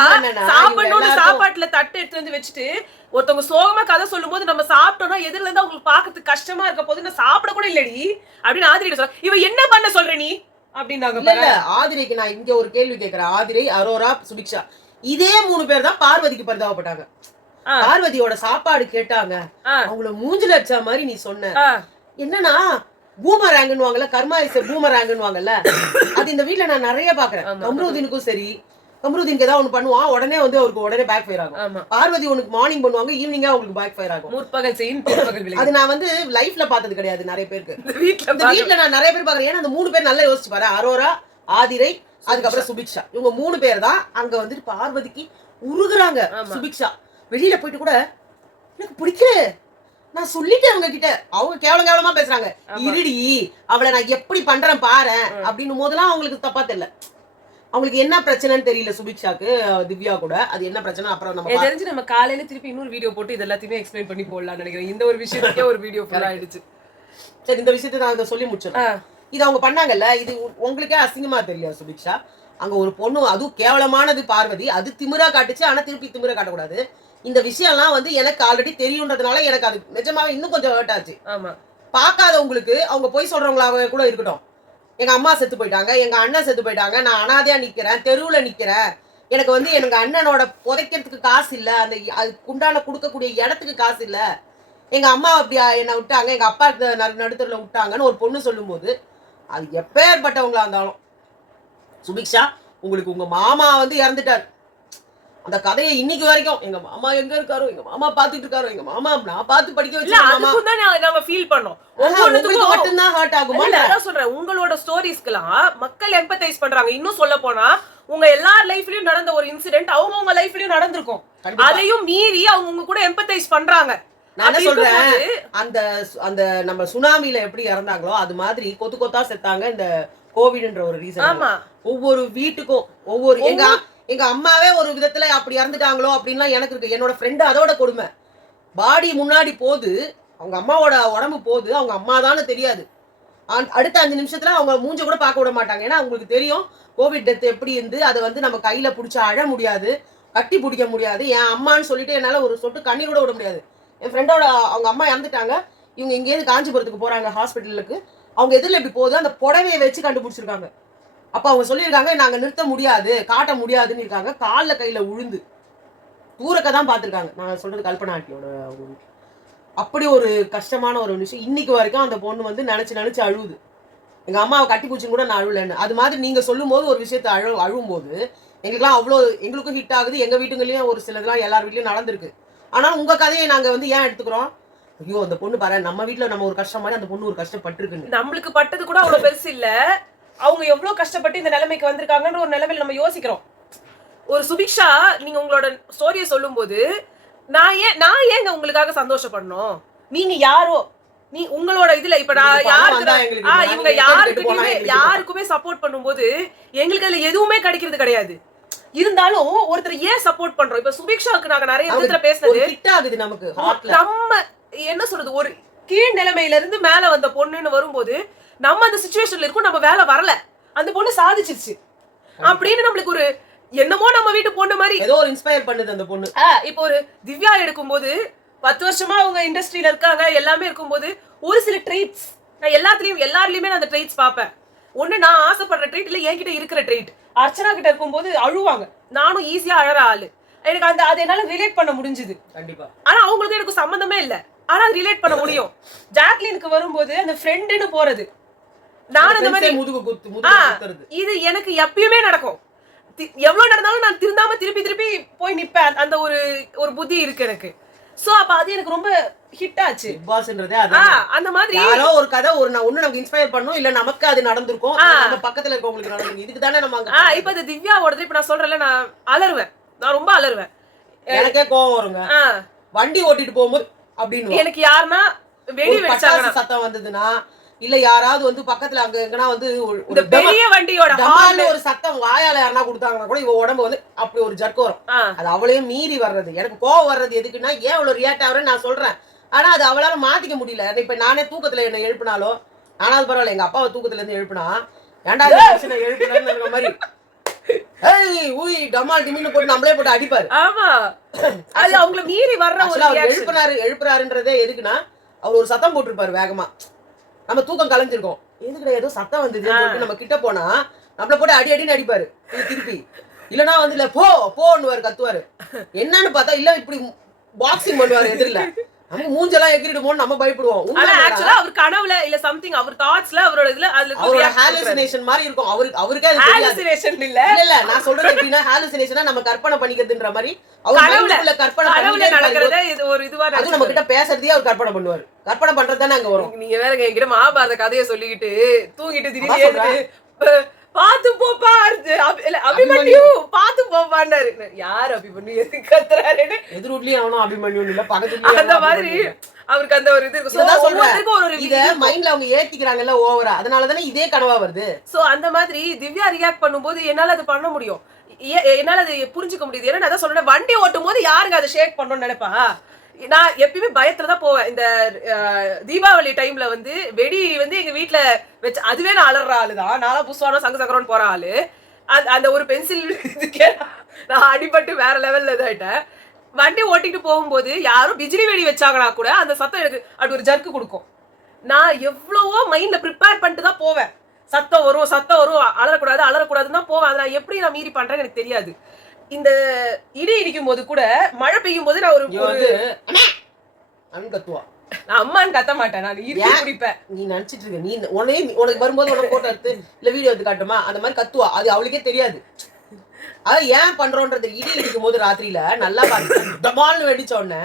சாப்பிடணும்னு சாப்பாட்டுல தட்டு எடுத்து வந்து வச்சுட்டு ஒருத்தவங்க சோகமா கதை சொல்லும் போது நம்ம சாப்பிட்டோம்னா எதிரில இருந்து அவங்களுக்கு பாக்கிறதுக்கு கஷ்டமா இருக்க போது நான் சாப்பிட கூட இல்லடி அப்படின்னு ஆதிரை சொல்ற. இவ என்ன பண்ண சொல்ற நீ அப்படின்னாங்க. ஆதிரைக்கு நான் இங்க ஒரு கேள்வி கேட்கிறேன். ஆதிரை, அரோரா, சுபிக்ஷா இதே 3 பேர் தான் பார்வதிக்கு பரிதாபப்பட்டாங்க. பார்வதியோட சாப்பாடு கேட்டாங்க, அவங்கள மூஞ்சில அடிச்ச மாதிரி நீ சொன்ன. என்னன்னா பூமராங்குன்னு வாங்கல, கர்மா இஸ் பூமராங்குன்னு வாங்கல்ல, அது இந்த வீட்டுல நான் நிறைய பாக்குறேன். கம்ருதீனுக்கும் சரி, கம்ருதீனுக்கு ஏதாவது ஒண்ணு பண்ணுவான், உடனே வந்து அவருக்கு உடனே பேக் ஃபயர் ஆகும். பார்வதி உனக்கு மார்னிங் பண்ணுவாங்க, ஈவினிங்கா அவங்களுக்கு பேக் ஃபயர் ஆகும். முற்பகல் செய்யும் பிற்பகல் விளையும். அது நான் வந்து லைஃப்ல பார்த்தது கிடையாது நிறைய பேருக்கு. இந்த வீட்டுல நான் நிறைய பேர் பாக்குறேன். ஏன்னா அந்த 3 பேர் நல்லா யோசிச்சு பாரு, அரோரா, ஆதிரை, அதுக்கப்புறம் சுபிக்ஷா. இவங்க 3 பேர் தான் அங்க வந்துட்டு பார்வதிக்கு உருகுறாங்க. சுபிக்ஷா வெளியில போயிட்டு கூட எனக்கு பிடிக்கல, நான் சொல்லிட்டேன் அவங்க கிட்ட. அவங்க கேவலமா பேசுறாங்க. இருடி அவளை நான் எப்படி பண்றேன் பாரு அப்படின்னு போதெல்லாம் அவங்களுக்கு தப்பா தெரியல. அவங்களுக்கு என்ன பிரச்சனைன்னு தெரியல சுபிக்ஷாக்கு, திவ்யா கூட. அது என்ன பிரச்சனை அப்புறம் நம்ம தெரிஞ்சு நம்ம காலையில திருப்பி இன்னொரு வீடியோ போட்டு இது எல்லாத்தையுமே எக்ஸ்பிளைன் பண்ணி போடலாம்னு நினைக்கிறேன். இந்த ஒரு விஷயத்துக்கே ஒரு வீடியோ ஃபுல் ஆயிடுச்சு. சரி, இந்த விஷயத்தை நான் இதை சொல்லி முடிச்சிடறேன். இது அவங்க பண்ணாங்கல்ல, இது உங்களுக்கே அசிங்கமா தெரியல சுபிக்ஷா? அங்க ஒரு பொண்ணு, அதுவும் கேவலமானது பார்வதி, அது திமிரா காட்டுச்சு. ஆனா திருப்பி திமிரா காட்டக்கூடாது. இந்த விஷயம்லாம் வந்து எனக்கு ஆல்ரெடி தெரியுன்றதுனால எனக்கு அது நிஜமாவே இன்னும் கொஞ்சம் ஹர்ட் ஆச்சு. பார்க்காதவங்களுக்கு அவங்க போய் சொல்றவங்களாவே கூட இருக்கட்டும், எங்க அம்மா செத்து போயிட்டாங்க, எங்க அண்ணன் செத்து போயிட்டாங்க, நான் அனாதையா நிக்கிறேன், தெருவுல நிக்கிறேன், எனக்கு வந்து எங்க அண்ணனோட புதைக்கிறதுக்கு காசு இல்ல, அந்த அதுக்கு உண்டான கொடுக்கக்கூடிய இடத்துக்கு காசு இல்ல, எங்க அம்மா அப்படி என்னை விட்டாங்க, எங்க அப்பா நடுத்தருல விட்டாங்கன்னு ஒரு பொண்ணு சொல்லும் போது, அது எப்பேற்பட்டவங்களா இருந்தாலும், சுபிக்ஷா உங்களுக்கு உங்க மாமா வந்து இறந்துட்டாரு, அந்த கதையை இன்னைக்கு வரைக்கும் எங்க மாமா எங்க இருக்காரோ, எங்க மாமா பாத்துட்டு இருக்காரோ, எங்க மாமா நான் பார்த்து படிக்க வச்சு நாங்க ஃபீல் பண்ணோம். மட்டும்தான் ஹர்ட் ஆகுமா? நான் சொல்றேன், உங்களோட ஸ்டோரிஸ்க்குலாம் மக்கள் எம்பத்தைஸ் பண்றாங்க. இன்னும் சொல்ல போனா உங்க எல்லார் லைஃப்லயும் நடந்த ஒரு இன்சிடென்ட் அவங்க லைஃப்லயும் நடந்திருக்கும். அதையும் மீறி அவங்க உங்க கூட எம்பத்தைஸ் பண்றாங்க. நான் என்ன சொல்றேன், அந்த அந்த நம்ம சுனாமில எப்படி இறந்தாங்களோ அது மாதிரி கொத்து கொத்தா செத்தாங்க இந்த கோவிட்ன்ற ஒரு ரீசன். ஒவ்வொரு வீட்டுக்கும் ஒவ்வொரு எங்க அம்மாவே ஒரு விதத்துல அப்படி இறந்துட்டாங்களோ அப்படின்லாம் எனக்கு இருக்கு. என்னோட ஃப்ரெண்டு அதோட கொடுமை. பாடி முன்னாடி போகுது, அவங்க அம்மாவோட உடம்பு போகுது, அவங்க அம்மா தானே தெரியாது. அடுத்த 5 நிமிஷத்துல அவங்க மூஞ்ச கூட பார்க்க விட மாட்டாங்க. ஏன்னா அவங்களுக்கு தெரியும் கோவிட் டெத் எப்படி இருந்து அதை வந்து நம்ம கையில பிடிச்சி அழ முடியாது, கட்டி பிடிக்க முடியாது. என் அம்மான்னு சொல்லிட்டு என்னால ஒரு சொட்டு கண்ணி கூட விட முடியாது. என் ஃப்ரெண்டோட அவங்க அம்மா இறந்துட்டாங்க, இவங்க இங்கேருந்து காஞ்சிபுரத்துக்கு போறாங்க ஹாஸ்பிட்டலுக்கு. அவங்க எதிரில் எப்படி போகுது, அந்த புடவையை வச்சு கண்டுபிடிச்சிருக்காங்க. அப்ப அவங்க சொல்லியிருக்காங்க நாங்க நிறுத்த முடியாது, காட்ட முடியாதுன்னு இருக்காங்க. காலில் கையில உழுந்து தூரக்க தான் பார்த்துருக்காங்க. நான் சொல்றது கல்பனா ஆண்டியோட. அப்படி ஒரு கஷ்டமான ஒரு விஷயம். இன்னைக்கு வரைக்கும் அந்த பொண்ணு வந்து நினைச்சு அழுவுது. எங்க அம்மாவை கட்டி பூச்சின்னு கூட நான் அழுவலன்னு. அது மாதிரி நீங்க சொல்லும் போது ஒரு விஷயத்த அழுவும் போது எங்களுக்குலாம் அவ்வளோ எங்களுக்கும் ஹிட் ஆகுது. எங்க வீட்டுங்களையும் ஒரு சிலதுலாம் எல்லார் வீட்லயும் நடந்திருக்கு. ஆனால் உங்க கதையை நாங்க வந்து ஏன் எடுத்துக்கிறோம்? ஐயோ அந்த பொண்ணு பாரு, நம்ம வீட்டுல நம்ம ஒரு கஷ்டம் மாதிரி அந்த பொண்ணு ஒரு கஷ்டப்பட்டிருக்கு. நம்மளுக்கு பட்டது கூட அவ்வளவு பெருசு இல்ல, அவங்க எவ்வளவு கஷ்டப்பட்டு இந்த நிலைமைக்கு வந்திருக்காங்கன்ற ஒரு நிலைமையில நம்ம யோசிக்கிறோம். ஒரு சுபிக்ஷா, நீங்க உங்களோட ஸ்டோரியை சொல்லும் போது நான் ஏங்க உங்களுக்காக சந்தோஷப்படணும்? நீங்க யாரோ, நீ உங்களோட இதுல இப்ப நான் இவங்க யாருக்குமே சப்போர்ட் பண்ணும்போது எங்களுக்கு அதுல எதுவுமே கிடைக்கிறது கிடையாது. இருந்தாலும் ஒருத்தர் ஏன் சப்போர்ட் பண்றோம்? இப்ப சுபிக்ஷாவுக்கு நாங்க நிறைய விதத்துல பேசுனது நமக்கு நம்ம என்ன சொல்றது, ஒரு கீழ் நிலைமையில இருந்து மேல வந்த பொண்ணுன்னு வரும்போது நம்ம அந்த சிச்சுவேஷன்ல இருக்கும், நம்ம வேலை வரல, அந்த பொண்ணு சாதிச்சிருச்சு அப்படின்னு நம்மளுக்கு ஒரு என்னமோ நம்ம வீட்டு பொண்ணு மாதிரி ஏதோ ஒரு இன்ஸ்பயர் பண்ணுது அந்த பொண்ணு. இப்போ ஒரு திவ்யா எடுக்கும்போது 10 வருஷமா அவங்க இண்டஸ்ட்ரியில இருக்காங்க, எல்லாமே இருக்கும்போது ஒரு சில ட்ரெய்ட்ஸ் நான் எல்லாருலயுமே நான் அந்த ட்ரெய்ட்ஸ் பார்ப்பேன். ஒண்ணு நான் ஆசைப்படுற ட்ரெய்ட் இல்ல என்கிட்ட இருக்கிற ட்ரெய்ட். அர்ச்சனா கிட்ட இருக்கும்போது அழுவாங்க, நானும் ஈஸியா அழற ஆளு. எனக்கு அது என்னால ரிலேட் பண்ண முடிஞ்சுது. கண்டிப்பா. ஆனா அவங்களுக்கு எனக்கு சம்பந்தமே இல்ல, ஆனா ரிலேட் பண்ண முடியும். ஜாக்லினுக்கு வரும்போது அந்த ஃப்ரெண்டுன்னு போறது, நான் அந்த மாதிரி இது எனக்கு எப்பயுமே நடக்கும். எவ்வளவு நடந்தாலும் நான் திருப்பி போய் நிப்பேன். அந்த ஒரு புத்தி இருக்கு எனக்கு. சோ அப்ப அது எனக்கு ரொம்ப ஹிட் ஆச்சு. அந்த மாதிரி யாரோ ஒரு கதை ஒண்ணு நமக்கு இன்ஸ்பயர் பண்ணும், இல்ல நமக்கு அது நடந்திருக்கும், நம்ம பக்கத்துல இருக்கவங்களுக்கு நடந்திருக்கும். இதுக்கு தானே நம்ம இப்ப அது திவ்யாவோடது. இப்ப நான் சொல்றேன்ல, நான் அலறுவேன், நான் ரொம்ப அலறுவேன், எனக்கே கோவம் வருங்க. வண்டி ஓட்டிட்டு போகும்போது அப்படின்னு எனக்கு யாருன்னா வெடி வெடிச்சாங்க சத்தம் வந்ததுன்னா, இல்ல யாராவது வந்து பக்கத்துல அங்க எங்கனா வந்து ஒரு பெரிய வண்டியோட ஹார்ன்ல ஒரு சத்தம் வாயால யாரனா கொடுத்தாங்கன்னா கூட இவ உடம்பு வந்து அப்படி ஒரு ஜர்க் வரும். அது அவளையும் மீறி வர்றது. எனக்கு கோவம் வர்றது எதுக்குன்னா, ஏன் இவ்வளவு ரியாக்ட் ஆகுறேன்னு நான் சொல்றேன். ஆனா அது அவளால மாத்திக்க முடியல. இப்ப நானே தூக்கத்துல என்ன எழுப்பினாலோ, ஆனாலும் பரவாயில்ல, எங்க அப்பாவை தூக்கத்துல இருந்து எழுப்பினா ஏன்டா எழுப்பின மாதிரி டமால் டிமின்னு போட்டு நம்மளே போட்டு அடிப்பாரு. ஆமா, அது அவங்கள மீறி வர்ற ஒரு எழுப்புறாருன்றதே எதுக்குன்னா, அவர் ஒரு சத்தம் போட்டிருப்பாரு வேகமா, நம்ம தூக்கம் கலைஞ்சிருக்கோம், எதுக்குடா ஏதோ சத்தம் வந்தது நம்ம கிட்ட போனா நம்மள போட்டு அடின்னு அடிப்பாரு திருப்பி. இல்லன்னா வந்து இல்ல போன்னுவாரு, கத்துவாரு. என்னன்னு பார்த்தா இல்ல இப்படி பாக்ஸிங் பண்ணுவாரு எதிரில. நம்ம மூஞ்செல்லாம் எகிரிடுமோன்னு நம்ம பயப்படுவோம். ஆனா ஆக்சுவலா அவர் கனவுல இல்ல சம்திங் அவர் தாட்ஸ்ல அவரோட இதுல அதுல அவரோட ஹாலுசினேஷன் மாதிரி இருக்கும். அவருக்கே அது தெரியாது. ஹாலுசினேஷன் இல்ல இல்ல நான் சொல்றது எப்படின்னா ஹாலுசினேஷனா நம்ம கற்பனை பண்ணிக்கிறதுன்ற மாதிரி அவர் மைண்ட்ல கற்பனை கனவுல நடக்கிறதே இது ஒரு இதுவா அது நம்ம கிட்ட பேசுறதே அவர் கற்பனை பண்ணுவார். கற்பனை பண்றது தானே அங்க வரும். நீங்க வேற என்கிட்ட மகாபாரத கதையை சொல்லிக்கிட்டு தூங்கிட்டு திடீர்னு பாத்து போப்பா அபிமன்யு பாத்து போப்பான்னாரு. யார் அபிமன்யு எதுக்கு கத்துறாருன்னு எதிர் வீட்லயும் அவனும் அபிமன்யு இல்ல பக்கத்துல அந்த மாதிரி அவருக்கு அந்த ஒரு இது இத மைண்ட்ல அவங்க ஏத்திக்கிறாங்கல்ல ஓவரா. அதனாலதானே இதே கனவா வருது. சோ அந்த மாதிரி திவ்யா ரியாக்ட் பண்ணும்போது என்னால அது பண்ண முடியும். என்னால அது புரிஞ்சுக்க முடியுது. ஏன்னா நான் தான் சொல்றேன், வண்டி ஓட்டும் போது யாருங்க அதை ஷேக் பண்ணணும்னு நினைப்பா. நான் எப்பயுமே பயத்துலதான் போவேன். இந்த தீபாவளி டைம்ல வந்து வெடி வந்து எங்க வீட்டுல வச்சு அதுவே நான் அலற ஆளுதான். நானும் புஷ்வானோ சங்கு சக்கரம்னு போற ஆளு. அந்த ஒரு பென்சில் இதுக்கே நான் அடிபட்டு வேற லெவல்ல இதாயிட்டேன். வண்டி ஓட்டிட்டு போகும்போது யாரும் பிஜிலி வெடி வச்சாங்கன்னா கூட அந்த சத்தம் எனக்கு அப்படி ஒரு ஜர்க்கு கொடுக்கும். நான் எவ்வளவோ மைண்ட்ல ப்ரிப்பேர் பண்ணிட்டு தான் போவேன். சத்தம் வரும் அலறக்கூடாதுன்னு தான் போவேன். அதை நான் எப்படி நான் மீறி பண்றேன்னு எனக்கு தெரியாது. இந்த இடி இடிக்கும் போது கூட மழை பெய்யும் போது நான் ஒரு கத்துவா. நான் அம்மான்னு கத்த மாட்டேன், நான் இறுக்கி குடிப்பேன். நீ நினைச்சிட்டு இருக்க நீ உனக்கு வரும்போது உனக்கு போட்டோ எடுத்து இல்ல வீடியோ எடுத்து காட்டுமா அந்த மாதிரி கத்துவா. அது அவளுக்கே தெரியாது. அது ஏன் பண்றோன்றது இடி இடிக்கும் போது ராத்திரியில நல்லா பாத்து வெடிச்ச உடனே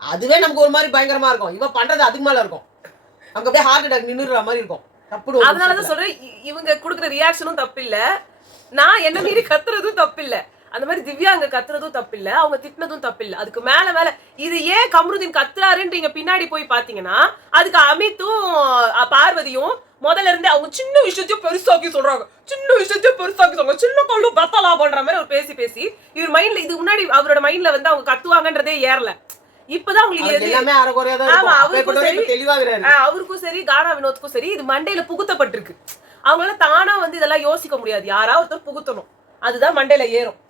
அதுவே நமக்கு ஒரு மாதிரி பயங்கரமா இருக்கும். இவ பண்றது அதுக்கு மேல இருக்கும். அங்க அப்படியே ஹார்ட் அட்டாக் நின்னுற மாதிரி இருக்கும். அதனாலதான் சொல்றேன், இவங்க குடுக்குற ரியாக்ஷனும் தப்பு இல்ல, நான் என்ன மீறி கத்துறதும் தப்பு இல்ல. அந்த மாதிரி திவ்யா அங்க கத்துறதும் தப்பு இல்ல, அவங்க திட்டினதும் தப்பு இல்ல. அதுக்கு மேல இது ஏன் கமருதீன் கத்துறாருன்றீங்க பின்னாடி போய் பாத்தீங்கன்னா அதுக்கு அமித்தும் பார்வதியும் முதல்ல இருந்து அவங்க சின்ன விஷயத்தையும் பெருசாக்கி சொல்றாங்க. சின்ன கல்லு பத்தலா பண்ற மாதிரி ஒரு பேசி இவர் மைண்ட்ல இது முன்னாடி அவரோட மைண்ட்ல வந்து அவங்க கத்துவாங்கன்றதே ஏறல. இப்பதான் அவருக்கும் சரி கானா வினோத்துக்கும் சரி இது மண்டையில புகுத்தப்பட்டிருக்கு. அவங்களால தானா வந்து இதெல்லாம் யோசிக்க முடியாது, யாராவது ஒருத்தர் புகுத்தணும், அதுதான் மண்டையில ஏறும்.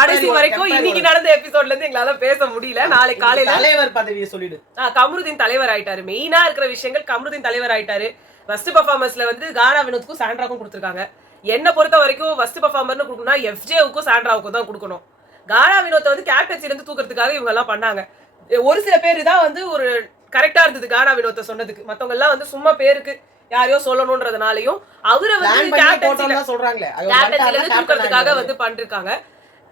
கடைசி வரைக்கும் இன்னைக்கு நடந்த எபிசோட்ல இருந்து எங்களால பேச முடியல. நாளைக்கு காலையில தலைவர் பதவியை சொல்லிடு. கமருதீன் தலைவர் ஆயிட்டாரு. மெயினா இருக்கிற விஷயங்கள் கமருதீன் தலைவர் ஆயிட்டாரு. ஃபர்ஸ்ட் பெர்ஃபார்மன்ஸ்ல வந்து கானா வினோத்துக்கும் சாண்ட்ராக்கும் கொடுத்துருக்காங்க. என்ன பொறுத்த வரைக்கும் ஃபர்ஸ்ட் பெர்ஃபார்மர்னு கொடுக்கணும்னா எஃப்ஜேவுக்கும் சாண்ட்ராவுக்கும் தான் கொடுக்கணும். கானா வினோத்தை வந்து கேப்டன்சில இருந்து தூக்குறதுக்காக இவங்க எல்லாம் பண்ணாங்க. ஒரு சில பேரு தான் வந்து ஒரு கரெக்டா இருந்தது கானா வினோத்தை சொன்னதுக்கு. மத்தவங்க எல்லாம் வந்து சும்மா பேருக்கு யாரையோ சொல்லணும்ன்றதுனாலயும் அவரை வந்து கேப்டன்சில இருந்து தூக்குறதுக்காக வந்து பண்ணிருக்காங்க.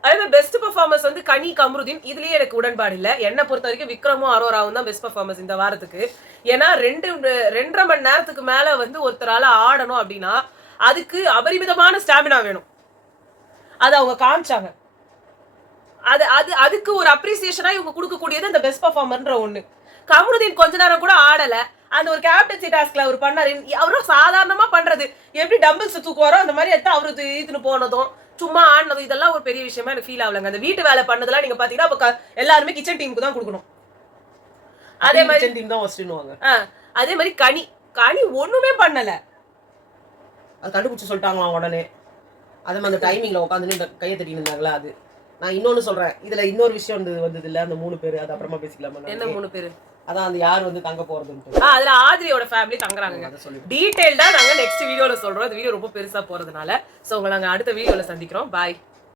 அதே மாதிரி பெஸ்ட் பெர்ஃபார்மன்ஸ் வந்து கனி கமருதீன். இதுலயே எனக்கு உடன்பாடு இல்ல. என்ன பொறுத்த வரைக்கும் விக்ரமும் அரோராவும் தான் பெஸ்ட் பெர்ஃபார்மன்ஸ் இந்த வாரத்துக்கு. ஏன்னா 2.5 மணி நேரத்துக்கு மேல வந்து ஒருத்தரால ஆடணும் அப்படின்னா அதுக்கு அபரிமிதமான ஸ்டாமினா வேணும். அது அவங்க காமிச்சாங்க. அதுக்கு ஒரு அப்ரிசியேஷனா இவங்க கொடுக்கக்கூடியது அந்த பெஸ்ட் பெர்ஃபார்மர்ன்ற ஒண்ணு. கமருதீன் கொஞ்ச நேரம் கூட ஆடல. அந்த ஒரு கேப்டன்சி டாஸ்க்ல அவர் பண்ணாரு. அவரும் சாதாரணமா பண்றது, எப்படி டம்பிள்ஸ் தூக்குவாரோ அந்த மாதிரி எடுத்து அவரு ஈத்துன்னு போனதும் சும்மா ஆடினதும் இதெல்லாம் ஒரு பெரிய விஷயமா எனக்கு ஃபீல் ஆகலங்க. அந்த வீட்டு வேலை பண்ணதெல்லாம் நீங்க பாத்தீங்கன்னா அப்ப எல்லாருமே கிச்சன் டீமுக்கு தான் கொடுக்கணும். அதே மாதிரி டீம் தான் வச்சிடுவாங்க. அதே மாதிரி கனி ஒண்ணுமே பண்ணல. அது கண்டுபிடிச்சு சொல்லிட்டாங்களா உடனே. அதே மாதிரி அந்த டைமிங்ல உட்காந்து கையை தட்டி இருந்தாங்களா. அது நான் இன்னொன்னு சொல்றேன், இதுல இன்னொரு விஷயம் வந்தது இல்ல, அந்த 3 பேரு அது அப்புறமா பேசிக்கலாமா? என்ன 3 பேரு? அதான் அந்த யார் வந்து தங்க போறதுன்னு. அதுல ஆதிரியோட ஃபேமிலி தங்குறாங்க. டீடைல்டா நாங்க நெக்ஸ்ட் வீடியோல சொல்றோம். இந்த வீடியோ ரொம்ப பெருசா போறதுனால சோ உங்களை நாங்க அடுத்த வீடியோல சந்திக்கிறோம். பாய்.